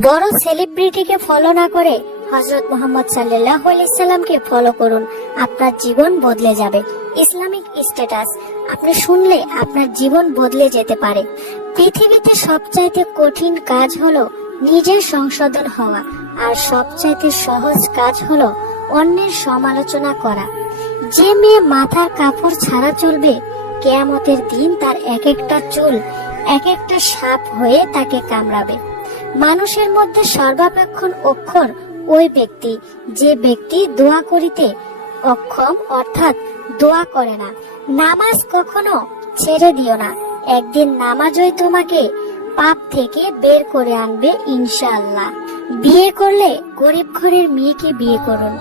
বড় সেলিব্রিটিকে ফলো না করে হজরত মোহাম্মদ সাল্লাহ সাল্লামকে ফলো করুন। আপনার জীবন বদলে যাবে। ইসলামিক স্ট্যাটাস আপনি শুনলে আপনার জীবন বদলে যেতে পারে। পৃথিবীতে সবচাইতে কঠিন কাজ হলো নিজের সংশোধন হওয়া, আর সবচাইতে সহজ কাজ হলো অন্যের সমালোচনা করা। যে মেয়ে মাথার কাপড় ছাড়া চলবে, কেয়ামতের দিন তার এক একটা চুল, এক একটা সাপ হয়ে তাকে কামড়াবে। মানুষের মধ্যে সর্বাপেক্ষণ অক্ষর ওই ব্যক্তি। যে ব্যক্তি দোয়া করিতে অক্ষম অর্থাৎ দোয়া করে না। নামাজ কখনো ছেড়ে দিও না। একদিন নামাজই তোমাকে পাপ থেকে বের করে আনবে ইনশাআল্লাহ। বিয়ে করলে গরিব ঘরের মেয়েকে বিয়ে করুন।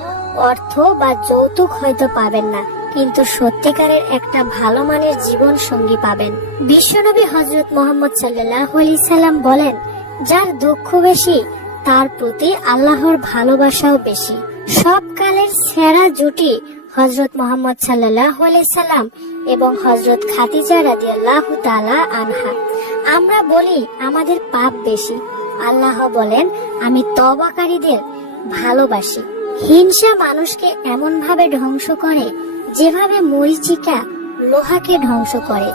অর্থ বা যৌতুক হয়তো পাবেন না, কিন্তু সত্যিকারের একটা ভালো মানের জীবন সঙ্গী পাবেন। বিশ্বনবী হজরত মোহাম্মদ সাল্লাহ সাল্লাম বলেন যার দুঃখ বেশি, তার প্রতি আল্লাহর ভালোবাসাও বেশি। সব কালের সেরা জুটি হজরত মোহাম্মদ সাল্লাহ সাল্লাম এবং হজরত খাদিজা রাদিয়াল্লাহু তাআলা আনহা। আমরা বলি, আমাদের পাপ বেশি। আল্লাহ বলেন, আমি তবাকারীদের ভালোবাসি। হিংসা মানুষকে এমন ভাবে ধ্বংস করে, যেভাবে মরিচিকা লোহাকে ধ্বংস করে।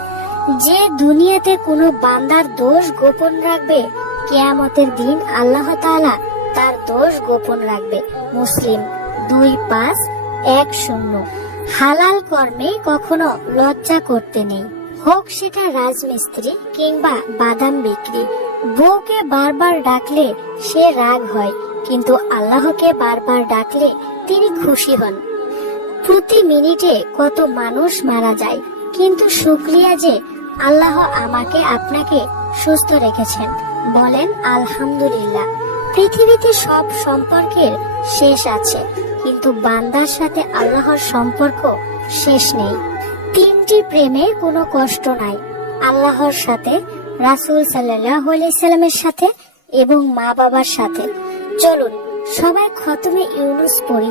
যে দুনিয়াতে কোনো বান্দার দোষ গোপন রাখবে কেয়ামতের দিন আল্লাহ তাআলা তার দোষ গোপন রাখবে। মুসলিম দুই পাঁচ এক শূন্য। হালাল কর্মে কখনো লজ্জা করতে নেই। হোক সেটা রাজমিস্ত্রি কিংবা বাদাম বিক্রি। বউকে বারবার ডাকলে সে রাগ হয়, কিন্তু আল্লাহকে বারবার ডাকলে তিনি খুশি হন। প্রতি মিনিটে কত মানুষ মারা যায়, কিন্তু শুক্রিয়া যে আল্লাহ আমাকে আপনাকে সুস্থ রেখেছেন। বলেন, আলহামদুলিল্লাহ, পৃথিবীতে সব সম্পর্কের শেষ আছে, কিন্তু বান্দার সাথে আল্লাহর সম্পর্ক শেষ নেই। তিনটি প্রেমে কোনো কষ্ট নাই। আল্লাহর সাথে, রাসূল সাল্লাহ সাল্লামের সাথে এবং মা বাবার সাথে। চলুন, সবাই খতমে ইউনুস পড়ি।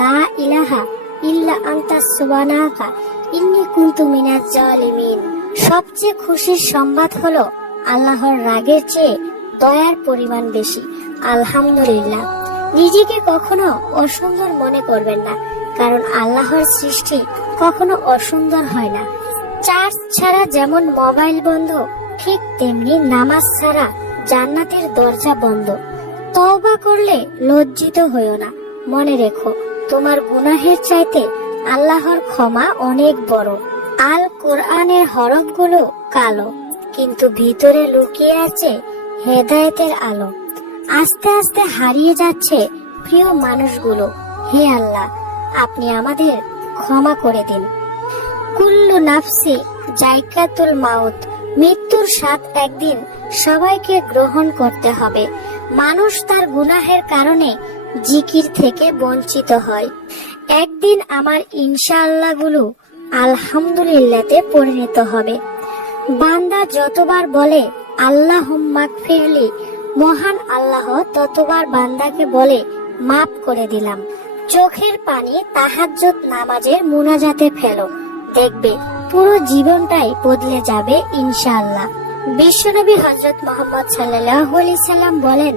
লা ইলাহা ইল্লা আন্তা সুবহানাকা, ইন্নী কুনতু মিনাজ জালিমিন। সবচেয়ে খুশির সংবাদ হলো আল্লাহর রাগের চেয়ে দয়ার পরিমাণ বেশি। আলহামদুলিল্লাহ। নিজেকে কখনো অসুন্দর মনে করবেন না, কারণ আল্লাহর সৃষ্টি কখনো অসুন্দর হয় না। চার্জ ছাড়া যেমন মোবাইল বন্ধ, ঠিক তেমনি নামাজ ছাড়া জান্নাতের দরজা বন্ধ। তওবা করলে লজ্জিত হইও না। মনে রেখো, তোমার গুনাহের চাইতে আল্লাহর ক্ষমা অনেক বড়। আল কোরআনের হরফগুলো কালো। কিন্তু ভিতরে লুকিয়ে আছে হেদায়েতের আলো। আস্তে আস্তে হারিয়ে যাচ্ছে প্রিয় মানুষগুলো। হে আল্লাহ, আপনি আমাদের ক্ষমা করে দিন। কুল্লু নাফসি জাইকাতুল মাউত, মৃত্যুর স্বাদ একদিন সবাইকে গ্রহণ করতে হবে। মানুষ তার গুনাহের কারণে জিকির থেকে বঞ্চিত হয়। একদিন আমার ইনশাআল্লাহগুলো আলহামদুলিল্লাহতে পরিণত হবে। বান্দা যতবার বলে আল্লাহ ফিরলি মহান আল্লাহ ততবার বান্দাকে বলে, মাফ করে দিলাম। চোখের পানি তাহাজ্জুদ নামাজের মুনাজাতে ফেলো। দেখবে, পুরো জীবনটাই বদলে যাবে ইনশাআল্লাহ। বিশ্বনবী হজরত মোহাম্মদ সাল্লাম বলেন,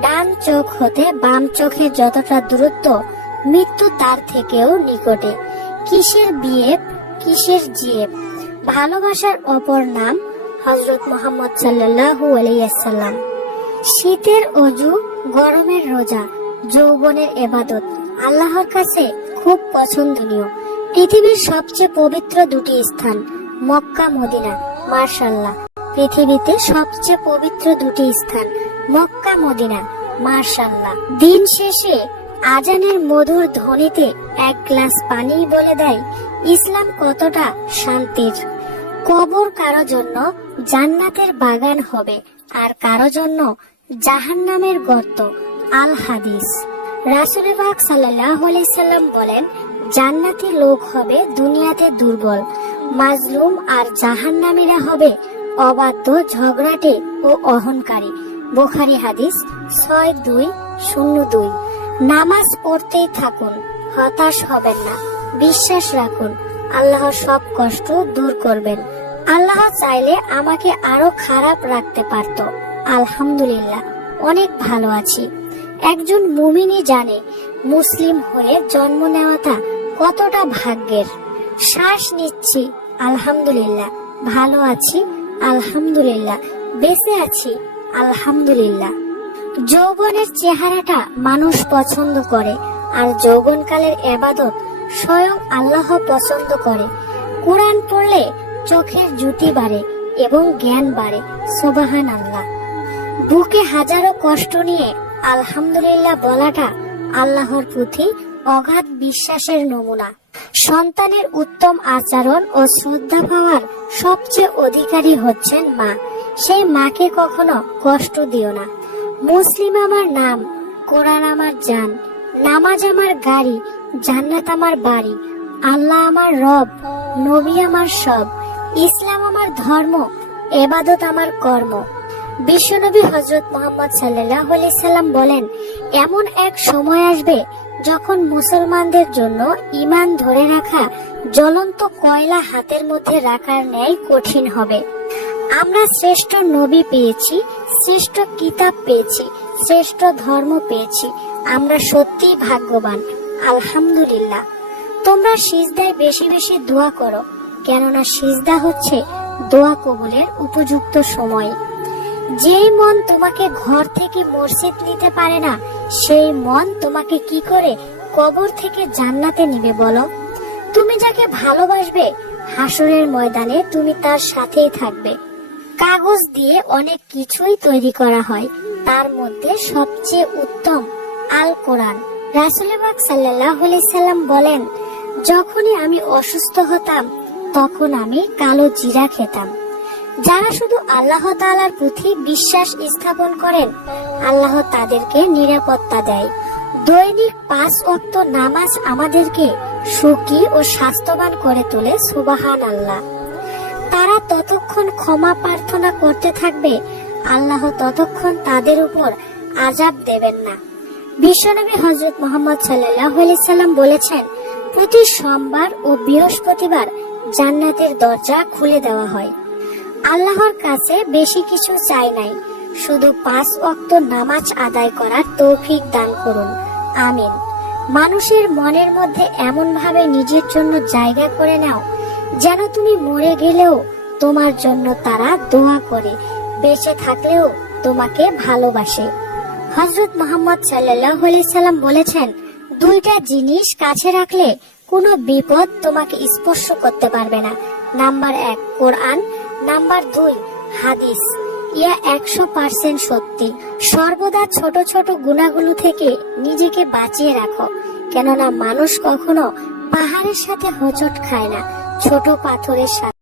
ডান চোখ হতে বাম চোখে যতটা দূরত্ব, মৃত্যু তার থেকেও নিকটে। কিসের বিয়ে, কিসের জিয়েব? ভালোবাসার অপর নাম হজরত মোহাম্মদ সাল্লাল্লাহু আলাইসাল্লাম শীতের অজু, গরমের রোজা, যৌবনের এবাদত আল্লাহর কাছে খুব পছন্দনীয়। পৃথিবীর সবচেয়ে পবিত্র দুটি স্থান, মক্কা, মদিনা, মার্শাল্লাহ। পৃথিবীতে সবচেয়ে পবিত্র দুটি স্থান, মক্কা, মদিনা, মার্শাল্লাহ। দিন শেষে আজানের মধুর ধ্বনিতে এক গ্লাস পানি বলে দেয়, ইসলাম কতটা শান্তির। কবর কারও জন্য জান্নাতের বাগান হবে, আর কারও জন্য জাহান্নামের গর্ত। আল হাদিস। রাসুল পাক সাল্লাম বলেন, জান্নাতি লোক হবে দুনিয়াতে দুর্বল, মাজলুম আর জাহান্নামীরা হবে অবাধ্য, ঝগড়াটে ও অহংকারী। বোখারি হাদিস ছয় দুই শূন্য দুই। নামাজ পড়তেই থাকুন, হতাশ হবেন না, বিশ্বাস রাখুন আল্লাহ সব কষ্ট দূর করবেন। আল্লাহ চাইলে আমাকে আরও খারাপ রাখতে পারত। আলহামদুলিল্লাহ, অনেক ভালো আছি। একজন মুমিনই জানে, মুসলিম হয়ে জন্ম নেওয়াটা কতটা ভাগ্যের। শ্বাস নিচ্ছি, আলহামদুলিল্লাহ। ভালো আছি, আলহামদুলিল্লাহ। বেঁচে আছি, আলহামদুলিল্লাহ। যৌবনের চেহারাটা মানুষ পছন্দ করে, আর যৌবনকালের এবাদত স্বয়ং আল্লাহ পছন্দ করে। কোরআন পড়লে চোখের জুতি বাড়ে এবং জ্ঞান বাড়ে সোবাহান আল্লাহ বুকে হাজারো কষ্ট নিয়ে আলহামদুলিল্লাহ বলাটা আল্লাহর প্রতি অগাধ বিশ্বাসের নমুনা। সন্তানের উত্তম আচরণ ও শ্রদ্ধা পাওয়ার সবচেয়ে অধিকারী হচ্ছেন মা। সেই মাকে কখনো কষ্ট দিও না। মুসলিম আমার নাম, কোরআন আমার জান, নামাজ আমার গাড়ি জান্নাত আমার বাড়ি, আল্লাহ আমার রব, নবী আমার সব, ইসলাম আমার ধর্ম, এবাদত আমার কর্ম। বিশ্বনবী হজরত মোহাম্মদ সাল্লাহ সাল্লাম বলেন, এমন এক সময় আসবে যখন মুসলমানদের জন্য ইমান ধরে রাখা জ্বলন্ত কয়লা হাতের মধ্যে রাখার ন্যায় কঠিন হবে। আমরা শ্রেষ্ঠ নবী পেয়েছি, শ্রেষ্ঠ কিতাব পেয়েছি, শ্রেষ্ঠ ধর্ম পেয়েছি, আমরা সত্যিই ভাগ্যবান। আলহামদুলিল্লাহ। তোমরা সিজদায় বেশি বেশি দোয়া করো, কেননা সিজদা হচ্ছে দোয়া কবুলের উপযুক্ত সময়। যেই মন তোমাকে ঘর থেকে মসজিদ নিতে পারে না, সেই মন তোমাকে কি করে কবর থেকে জান্নাতে নিবে বলো? তুমি যাকে ভালোবাসবে, হাসরের ময়দানে তুমি তার সাথেই থাকবে। কাগজ দিয়ে অনেক কিছুই তৈরি করা হয়, তার মধ্যে সবচেয়ে উত্তম আল কোরআন। রাসুলবাগ সাল্লাহ সাল্লাম বলেন, যখনই আমি অসুস্থ হতাম, তখন আমি কালো জিরা খেতাম। যারা শুধু আল্লাহ তাআলার প্রতি বিশ্বাস স্থাপন করেন, আল্লাহ তাদেরকে নিরাপত্তা দেয়। দৈনিক পাঁচ ওয়াক্ত নামাজ আমাদেরকে সুখী ও স্বাস্থ্যবান করে তোলে সুবাহান আল্লাহ তারা ততক্ষণ ক্ষমা প্রার্থনা করতে থাকবে, আল্লাহ ততক্ষণ তাদের উপর আজাব দেবেন না। বিশ্বনবী হজরত মোহাম্মদ সাল্লাহ সাল্লাম বলেছেন, প্রতি সোমবার ও বৃহস্পতিবার জান্নাতের দরজা খুলে দেওয়া হয়। আল্লাহর কাছে বেশি কিছু চাই নাই। শুধু পাঁচ অক্ত নামাজ আদায় করার তৌফিক দান করুন। আমিন। মানুষের মনের মধ্যে এমন ভাবে নিজের জন্য জায়গা করে নাও, যেন তুমি মরে গেলেও তোমার জন্য তারা দোয়া করে। বেঁচে থাকলেও তোমাকে ভালোবাসে। হজরত মোহাম্মদ সাল্লাম বলেছেন, দুইটা জিনিস কাছে রাখলে কোনো বিপদ তোমাকে স্পর্শ করতে পারবে না। নাম্বার এক, কোরআন। নাম্বার দুই, হাদিস। ইয়া একশো পার্সেন্ট সত্যি। সর্বদা ছোট ছোট গুণাগুলো থেকে নিজেকে বাঁচিয়ে রাখো। কেননা মানুষ কখনো পাহাড়ের সাথে হোঁচট খায় না, ছোট পাথরের সাথে।